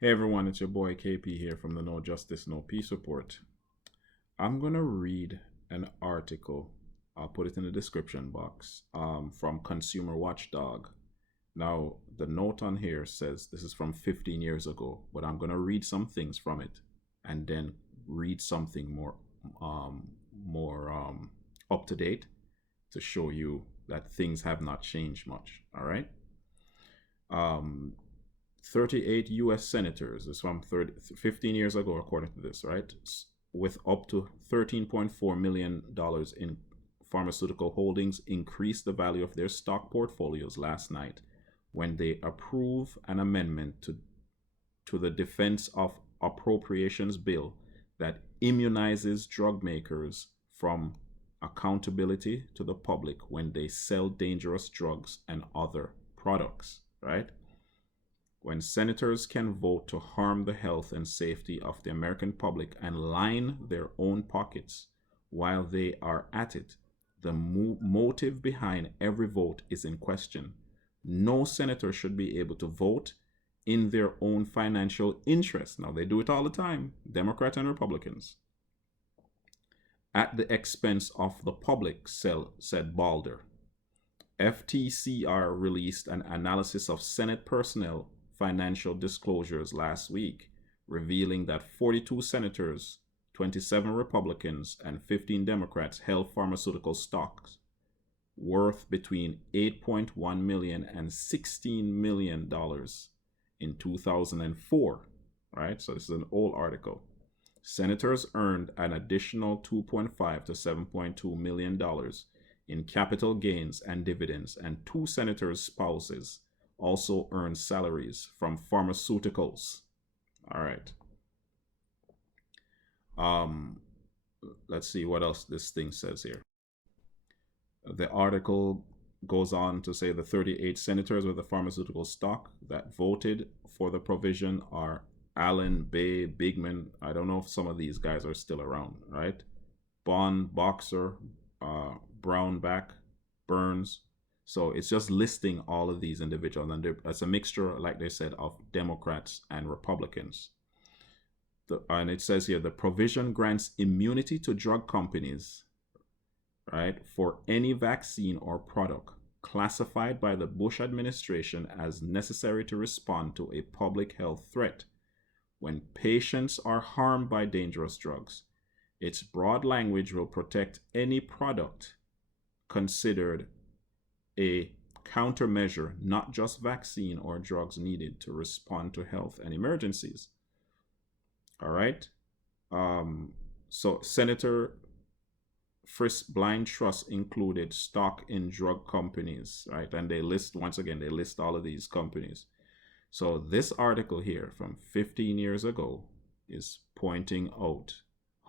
Hey everyone, it's your boy KP here from the No Justice, No Peace Report. I'm going to read an article, I'll put it in the description box, from Consumer Watchdog. Now, the note on here says this is from 15 years ago, but I'm going to read some things from it and then read something more up to date to show you that things have not changed much. All right. Um, 38 US senators, this is from 15 years ago, according to this, right? With up to $13.4 million in pharmaceutical holdings, increased the value of their stock portfolios last night when they approve an amendment to the Defense of Appropriations bill that immunizes drug makers from accountability to the public when they sell dangerous drugs and other products, right? When senators can vote to harm the health and safety of the American public and line their own pockets while they are at it, the motive behind every vote is in question. No senator should be able to vote in their own financial interest. Now, they do it all the time, Democrats and Republicans, at the expense of the public, said Balder. FTCR released an analysis of Senate personnel financial disclosures last week, revealing that 42 senators, 27 Republicans, and 15 Democrats held pharmaceutical stocks worth between $8.1 million and $16 million in 2004. Right? So this is an old article. Senators earned an additional $2.5 to $7.2 million in capital gains and dividends, and two senators' spouses also earned salaries from pharmaceuticals. All right. Let's see what else this thing says here. The article goes on to say the 38 senators with the pharmaceutical stock that voted for the provision are Allen, Bay, Bigman. I don't know if some of these guys are still around, right? Bond, Boxer, Brownback, Burns. So it's just listing all of these individuals, and it's a mixture, like they said, of Democrats and Republicans. And it says here the provision grants immunity to drug companies, right, for any vaccine or product classified by the Bush administration as necessary to respond to a public health threat when patients are harmed by dangerous drugs. Its broad language will protect any product considered a countermeasure, not just vaccine or drugs needed to respond to health and emergencies. All right. So Senator Frisk Blind Trust included stock in drug companies, right? And they list, once again, they list all of these companies. So this article here from 15 years ago is pointing out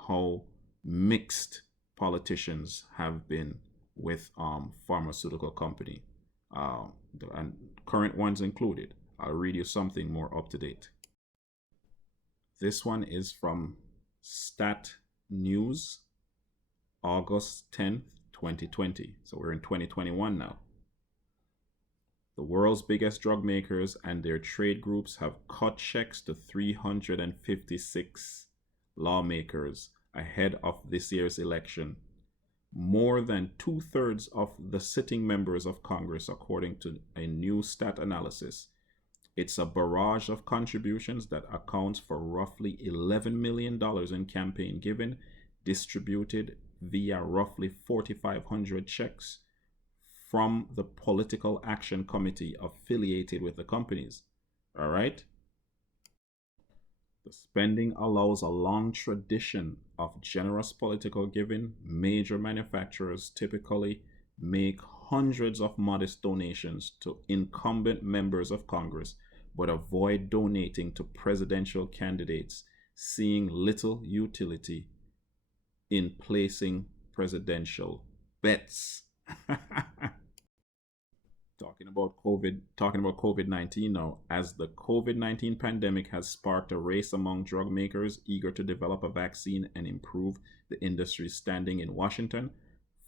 how mixed politicians have been with pharmaceutical company, and current ones included. I'll read you something more up to date. This one is from Stat News, August 10th, 2020. So we're in 2021 now. The world's biggest drug makers and their trade groups have cut checks to 356 lawmakers ahead of this year's election. More than 2/3 of the sitting members of Congress, according to a new stat analysis. It's a barrage of contributions that accounts for roughly $11 million in campaign giving, distributed via roughly 4,500 checks from the Political Action Committee affiliated with the companies. All right? The spending allows a long tradition of generous political giving. Major manufacturers typically make hundreds of modest donations to incumbent members of Congress, but avoid donating to presidential candidates, seeing little utility in placing presidential bets. Talking about COVID-19 now, as the COVID-19 pandemic has sparked a race among drug makers eager to develop a vaccine and improve the industry's standing in Washington.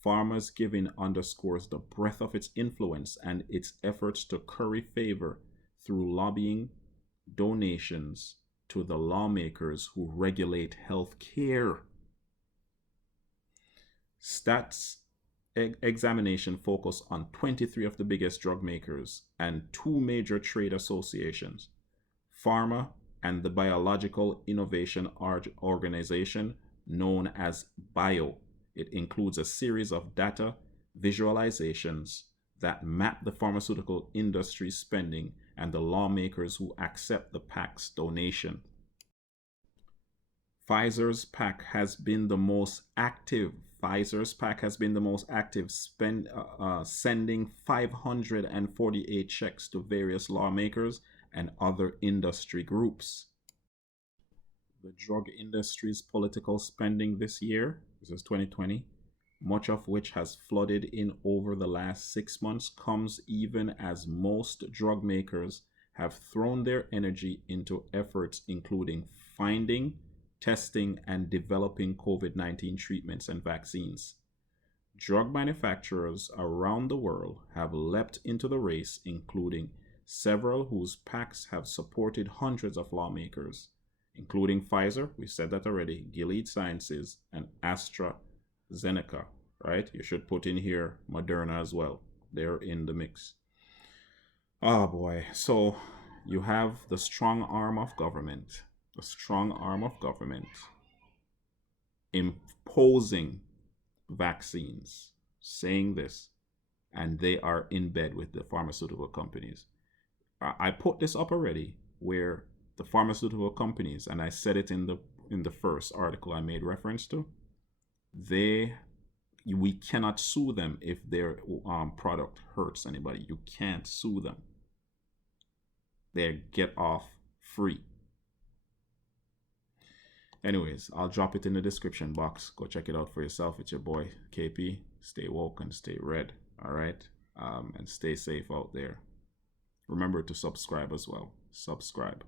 Pharma's giving underscores the breadth of its influence and its efforts to curry favor through lobbying, donations to the lawmakers who regulate health care. Stats examination focused on 23 of the biggest drug makers and two major trade associations, Pharma and the Biological Innovation Organization, known as BIO. It includes a series of data visualizations that map the pharmaceutical industry's spending and the lawmakers who accept the PAC's donation. Pfizer's PAC has been the most active. Pfizer's PAC has been the most active, sending 548 checks to various lawmakers and other industry groups. The drug industry's political spending this year, this is 2020, much of which has flooded in over the last 6 months, comes even as most drug makers have thrown their energy into efforts including finding, testing, and developing COVID-19 treatments and vaccines. Drug manufacturers around the world have leapt into the race, including several whose PACs have supported hundreds of lawmakers, including Pfizer, we said that already, Gilead Sciences, and AstraZeneca, right? You should put in here Moderna as well. They're in the mix. Oh boy. So you have the strong arm of government, imposing vaccines, saying this, and they are in bed with the pharmaceutical companies. I put this up already, where the pharmaceutical companies, and I said it in the first article I made reference to, we cannot sue them if their product hurts anybody. You can't sue them. They get off free. Anyways, I'll drop it in the description box. Go check it out for yourself. It's your boy KP. Stay woke and stay red. All right, and stay safe out there. Remember to subscribe as well. Subscribe.